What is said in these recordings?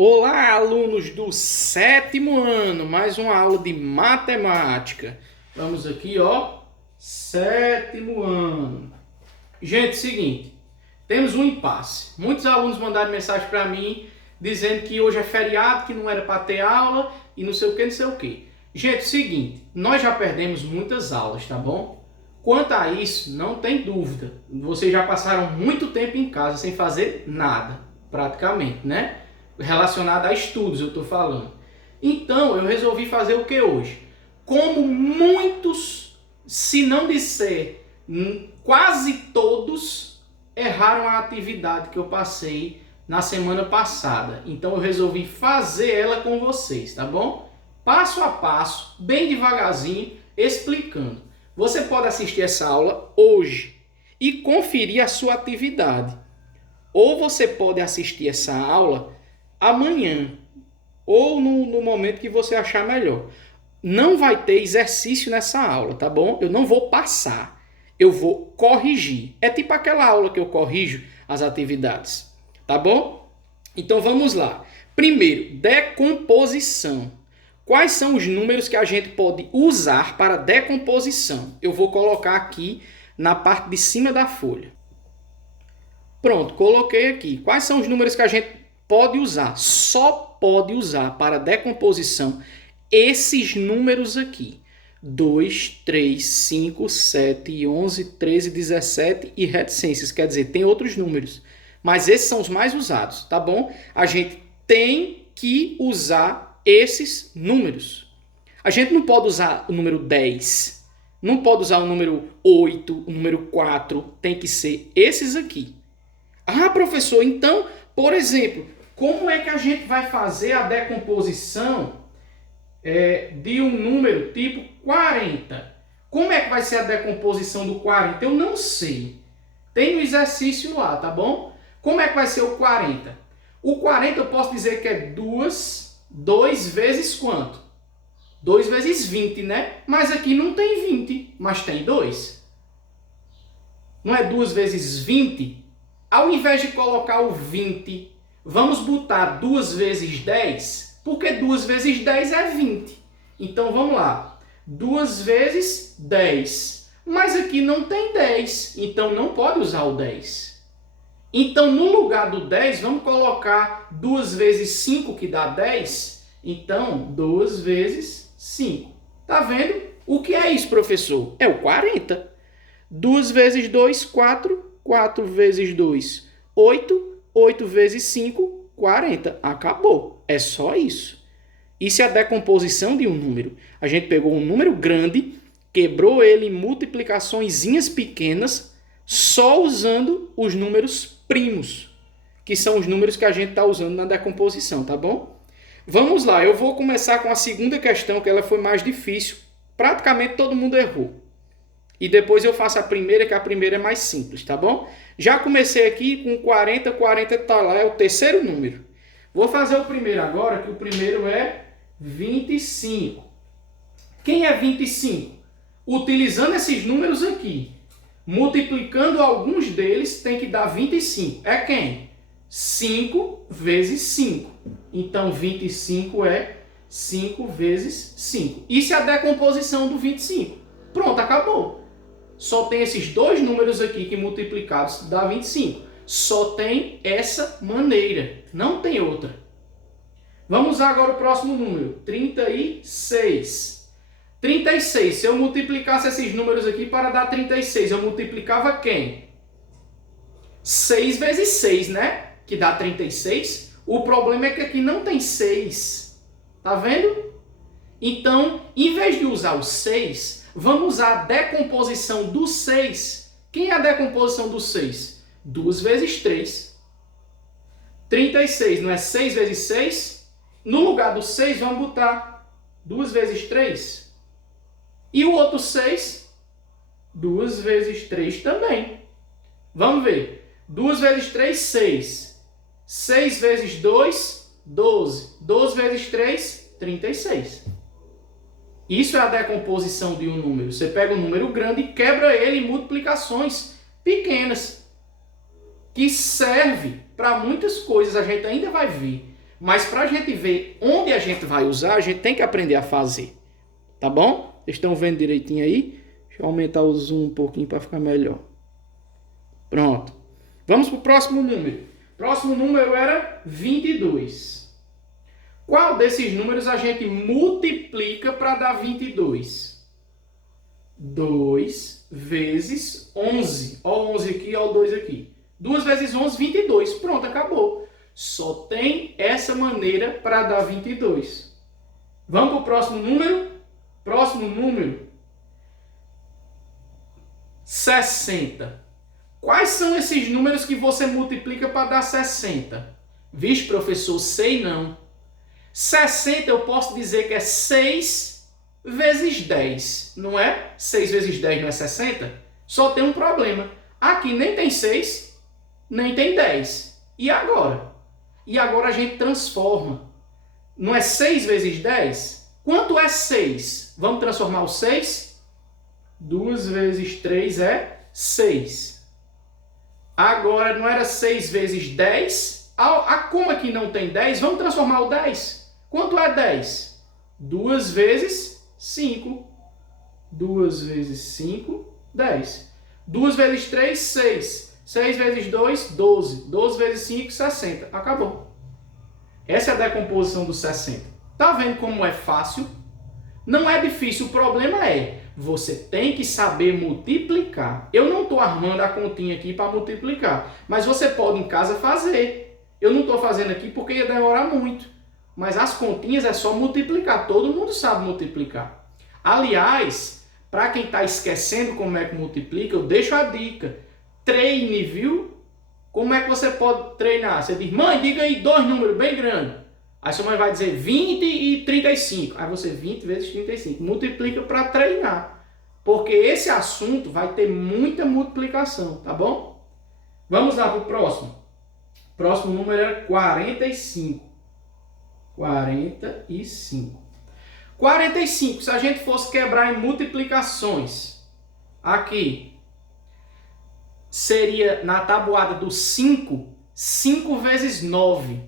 Olá, alunos do sétimo ano, mais uma aula de matemática. Vamos aqui, ó, sétimo ano. Gente, seguinte, temos um impasse. Muitos alunos mandaram mensagem para mim dizendo que hoje é feriado, que não era para ter aula e não sei o que, não sei o que. Gente, seguinte, nós já perdemos muitas aulas, tá bom? Quanto a isso, não tem dúvida. Vocês já passaram muito tempo em casa sem fazer nada, praticamente, né? Relacionado a estudos, eu estou falando. Então, eu resolvi fazer o que hoje? Como muitos, se não disser quase todos, erraram a atividade que eu passei na semana passada. Então, eu resolvi fazer ela com vocês, tá bom? Passo a passo, bem devagarzinho, explicando. Você pode assistir essa aula hoje e conferir a sua atividade. Ou você pode assistir essa aula amanhã, ou no momento que você achar melhor. Não vai ter exercício nessa aula, tá bom? Eu não vou passar, eu vou corrigir. É tipo aquela aula que eu corrijo as atividades, tá bom? Então vamos lá. Primeiro, decomposição. Quais são os números que a gente pode usar para decomposição? Eu vou colocar aqui na parte de cima da folha. Pronto, coloquei aqui. Quais são os números que a gente pode usar? Só pode usar para decomposição esses números aqui. 2, 3, 5, 7, 11, 13, 17 e reticências. Quer dizer, tem outros números. Mas esses são os mais usados, tá bom? A gente tem que usar esses números. A gente não pode usar o número 10. Não pode usar o número 8, o número 4. Tem que ser esses aqui. Ah, professor, então, por exemplo, como é que a gente vai fazer a decomposição de um número tipo 40? Como é que vai ser a decomposição do 40? Eu não sei. Tem no exercício lá, tá bom? Como é que vai ser o 40? O 40 eu posso dizer que é 2 vezes quanto? 2 vezes 20, né? Mas aqui não tem 20, mas tem 2. Não é 2 vezes 20? Ao invés de colocar o 20, vamos botar 2 vezes 10, porque 2 vezes 10 é 20. Então vamos lá, 2 vezes 10. Mas aqui não tem 10, então não pode usar o 10. Então no lugar do 10, vamos colocar 2 vezes 5, que dá 10. Então 2 vezes 5. Tá vendo? O que é isso, professor? É o 40. 2 vezes 2, 4. 4 vezes 2, 8. 8 vezes 5, 40. Acabou. É só isso. Isso é a decomposição de um número. A gente pegou um número grande, quebrou ele em multiplicaçõezinhas pequenas, só usando os números primos, que são os números que a gente está usando na decomposição, tá bom? Vamos lá. Eu vou começar com a segunda questão, que ela foi mais difícil. Praticamente todo mundo errou. E depois eu faço a primeira, que a primeira é mais simples, tá bom? Já comecei aqui com 40, 40 tá lá, é o terceiro número. Vou fazer o primeiro agora, que o primeiro é 25. Quem é 25? Utilizando esses números aqui, multiplicando alguns deles, tem que dar 25. É quem? 5 vezes 5. Então, 25 é 5 vezes 5. Isso é a decomposição do 25. Pronto, acabou. Só tem esses dois números aqui que multiplicados dá 25. Só tem essa maneira. Não tem outra. Vamos usar agora o próximo número. 36. 36. Se eu multiplicasse esses números aqui para dar 36, eu multiplicava quem? 6 vezes 6, né? Que dá 36. O problema é que aqui não tem 6. Tá vendo? Então, em vez de usar o 6... vamos usar a decomposição do 6. Quem é a decomposição do 6? 2 vezes 3. 36, não é 6 vezes 6? No lugar do 6, vamos botar 2 vezes 3. E o outro 6? 2 vezes 3 também. Vamos ver. 2 vezes 3, 6. 6 vezes 2, 12. 12 vezes 3, 36. Isso é a decomposição de um número. Você pega um número grande e quebra ele em multiplicações pequenas, que serve para muitas coisas, a gente ainda vai ver. Mas para a gente ver onde a gente vai usar, a gente tem que aprender a fazer. Tá bom? Vocês estão vendo direitinho aí? Deixa eu aumentar o zoom um pouquinho para ficar melhor. Pronto. Vamos para o próximo número. Próximo número era 22. Qual desses números a gente multiplica para dar 22? 2 vezes 11. Olha o 11 aqui, olha o 2 aqui. 2 vezes 11, 22. Pronto, acabou. Só tem essa maneira para dar 22. Vamos para o próximo número? Próximo número, 60. Quais são esses números que você multiplica para dar 60? Vixe, professor, sei não. 60 eu posso dizer que é 6 vezes 10, não é? 6 vezes 10 não é 60? Só tem um problema. Aqui nem tem 6, nem tem 10. E agora? E agora a gente transforma. Não é 6 vezes 10? Quanto é 6? Vamos transformar o 6? 2 vezes 3 é 6. Agora, não era 6 vezes 10? Como aqui não tem 10, vamos transformar o 10. Quanto é 10? 2 vezes 5. 2 vezes 5, 10. 2 vezes 3, 6. 6 vezes 2, 12. 12 vezes 5, 60. Acabou. Essa é a decomposição do 60. Tá vendo como é fácil? Não é difícil, o problema é, você tem que saber multiplicar. Eu não estou armando a continha aqui para multiplicar, mas você pode em casa fazer. Eu não estou fazendo aqui porque ia demorar muito, mas as continhas é só multiplicar, todo mundo sabe multiplicar. Aliás, para quem está esquecendo como é que multiplica, eu deixo a dica. Treine, viu? Como é que você pode treinar? Você diz, mãe, diga aí 2 números bem grandes. Aí sua mãe vai dizer 20 e 35. Aí você 20 vezes 35. Multiplica para treinar. Porque esse assunto vai ter muita multiplicação, tá bom? Vamos lá para o próximo. O próximo número é 45. 45. 45, se a gente fosse quebrar em multiplicações, aqui seria na tabuada do 5, 5 vezes 9.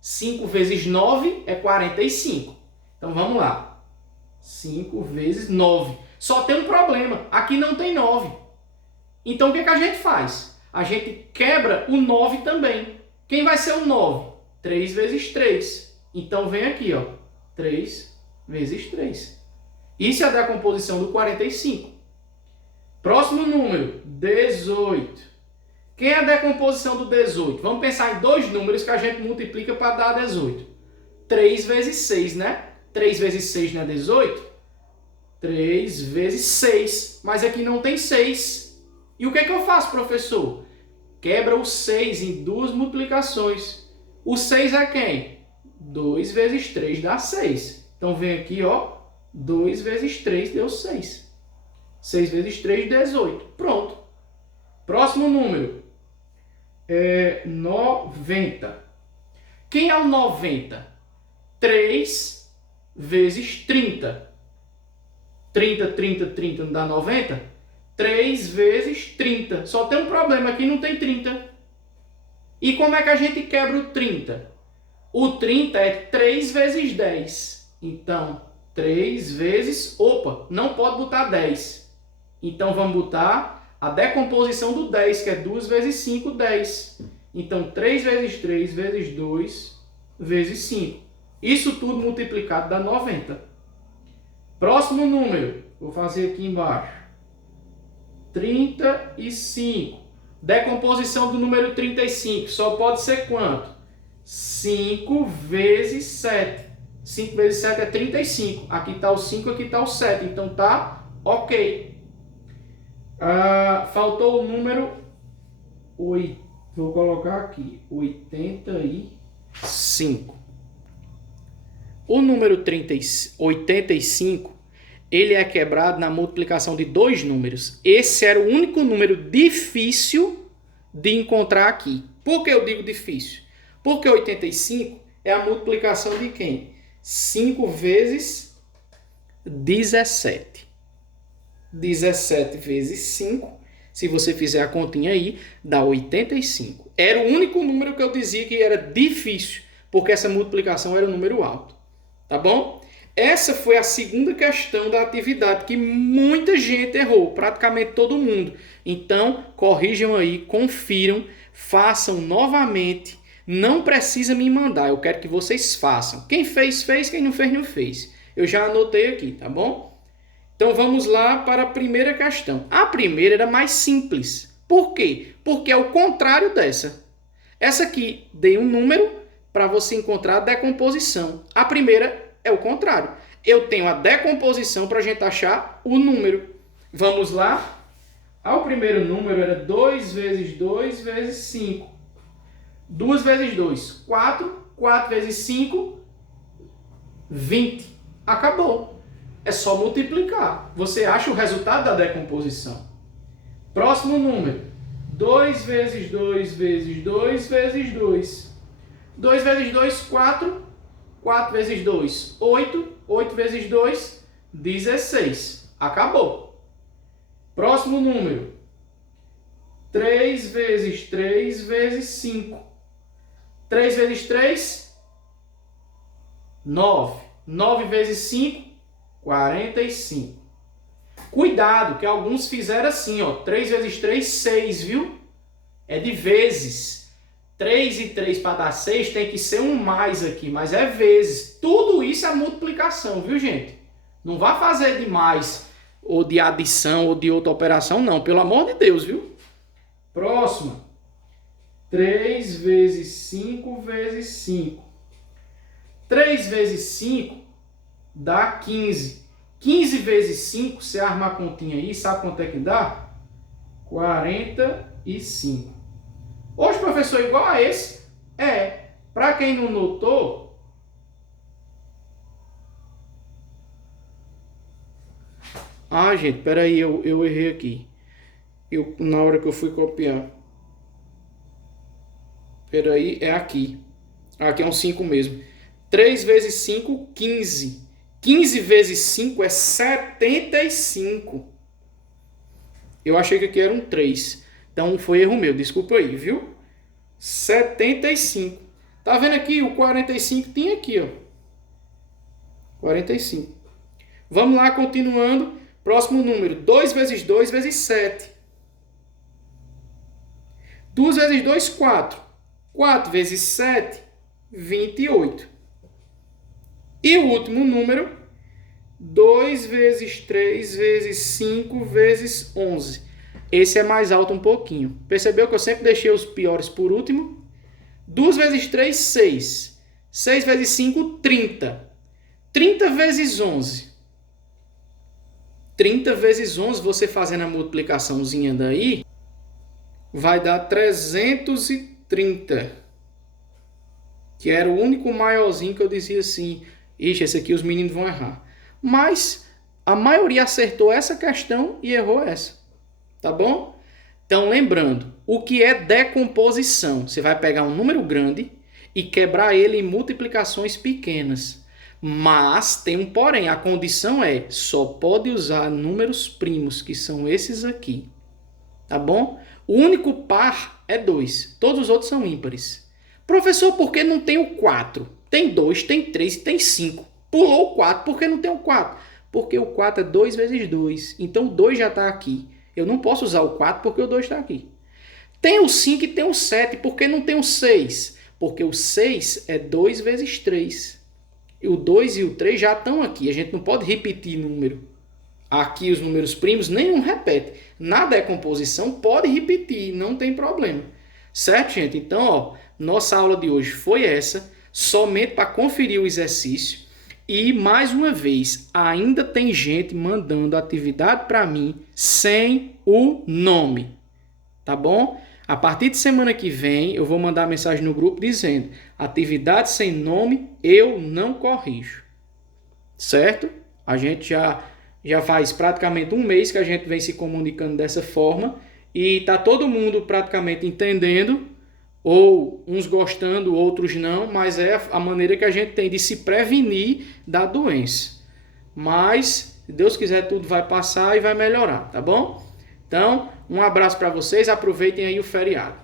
5 vezes 9 é 45. Então vamos lá. 5 vezes 9. Só tem um problema. Aqui não tem 9. Então o que a gente faz? A gente quebra o 9 também. Quem vai ser o 9? 3 vezes 3. Então vem aqui, ó. 3 vezes 3. Isso é a decomposição do 45. Próximo número, 18. Quem é a decomposição do 18? Vamos pensar em 2 números que a gente multiplica para dar 18. 3 vezes 6, né? 3 vezes 6 não é 18? 3 vezes 6. Mas aqui não tem 6. E o que é que eu faço, professor? Quebra o 6 em 2 multiplicações. O 6 é quem? 2 vezes 3 dá 6. Então vem aqui, ó. 2 vezes 3 deu 6. 6 vezes 3, 18. Pronto. Próximo número. 90. Quem é o 90? 3 vezes 30. 30, 30, 30 não dá 90? 3 vezes 30. Só tem um problema, aqui não tem 30. E como é que a gente quebra o 30? O 30 é 3 vezes 10. Então, 3 vezes... Opa, não pode botar 10. Então, vamos botar a decomposição do 10, que é 2 vezes 5, 10. Então, 3 vezes 3 vezes 2 vezes 5. Isso tudo multiplicado dá 90. Próximo número. Vou fazer aqui embaixo. 35. Decomposição do número 35. Só pode ser quanto? 5 vezes 7. 5 vezes 7 é 35. Aqui está o 5, aqui está o 7. Então tá ok. Faltou o número 8. Vou colocar aqui. 85. O número 85, ele é quebrado na multiplicação de 2 números. Esse era o único número difícil de encontrar aqui. Por que eu digo difícil? Porque 85 é a multiplicação de quem? 5 vezes 17. 17 vezes 5, se você fizer a continha aí, dá 85. Era o único número que eu dizia que era difícil, porque essa multiplicação era um número alto. Tá bom? Essa foi a segunda questão da atividade que muita gente errou, praticamente todo mundo. Então, corrijam aí, confiram, façam novamente. Não precisa me mandar, eu quero que vocês façam. Quem fez, fez, quem não fez, não fez. Eu já anotei aqui, tá bom? Então vamos lá para a primeira questão. A primeira era mais simples. Por quê? Porque é o contrário dessa. Essa aqui dei um número para você encontrar a decomposição. A primeira é o contrário. Eu tenho a decomposição para a gente achar o número. Vamos lá? O primeiro número era 2 vezes 2 vezes 5. 2 vezes 2, 4. 4 vezes 5, 20. Acabou. É só multiplicar. Você acha o resultado da decomposição. Próximo número. 2 vezes 2 vezes 2 vezes 2. 2 vezes 2, 4. 4 vezes 2, 8. 8 vezes 2, 16. Acabou. Próximo número. 3 vezes 3 vezes 5. 3 vezes 3, 9. 9 vezes 5, 45. Cuidado, que alguns fizeram assim, ó. 3 vezes 3, 6, viu? É de vezes. 3 e 3 para dar 6 tem que ser um mais aqui, mas é vezes. Tudo isso é multiplicação, viu, gente? Não vá fazer de mais, ou de adição, ou de outra operação, não. Pelo amor de Deus, viu? Próxima. 3 vezes 5 vezes 5. 3 vezes 5 dá 15. 15 vezes 5, você arma a continha aí, sabe quanto é que dá? 45. Hoje, professor, igual a esse? É. Para quem não notou, gente, peraí, eu errei aqui. Na hora que eu fui copiar. Peraí, é aqui. Aqui é um 5 mesmo. 3 vezes 5, 15. 15 vezes 5 é 75. Eu achei que aqui era um 3. Então foi erro meu, desculpa aí, viu? 75. Tá vendo aqui? O 45 tinha aqui, ó. 45. Vamos lá, continuando. Próximo número. 2 vezes 2 vezes 7. 2 vezes 2, 4. 4 vezes 7, 28. E o último número, 2 vezes 3 vezes 5 vezes 11. Esse é mais alto um pouquinho. Percebeu que eu sempre deixei os piores por último? 2 vezes 3, 6. 6 vezes 5, 30. 30 vezes 11. 30 vezes 11, você fazendo a multiplicaçãozinha daí, vai dar 330. Que era o único maiorzinho que eu dizia assim, ixi, esse aqui os meninos vão errar. Mas a maioria acertou essa questão e errou essa. Tá bom? Então, lembrando, o que é decomposição? Você vai pegar um número grande e quebrar ele em multiplicações pequenas. Mas tem um porém, a condição é, só pode usar números primos, que são esses aqui. Tá bom? O único par é 2, todos os outros são ímpares. Professor, por que não tem o 4? Tem 2, tem 3 e tem 5. Pulou o 4, por que não tem o 4? Porque o 4 é 2 vezes 2, então o 2 já está aqui. Eu não posso usar o 4 porque o 2 está aqui. Tem o 5 e tem o 7, por que não tem o 6? Porque o 6 é 2 vezes 3. E o 2 e o 3 já estão aqui, a gente não pode repetir número. Aqui os números primos, nenhum repete. Na decomposição pode repetir, não tem problema. Certo, gente? Então, ó, nossa aula de hoje foi essa, somente para conferir o exercício. E, mais uma vez, ainda tem gente mandando atividade para mim sem o nome. Tá bom? A partir de semana que vem, eu vou mandar mensagem no grupo dizendo: atividade sem nome, eu não corrijo. Certo? A gente já faz praticamente um mês que a gente vem se comunicando dessa forma e está todo mundo praticamente entendendo, ou uns gostando, outros não, mas é a maneira que a gente tem de se prevenir da doença. Mas, se Deus quiser, tudo vai passar e vai melhorar, tá bom? Então, um abraço para vocês, aproveitem aí o feriado.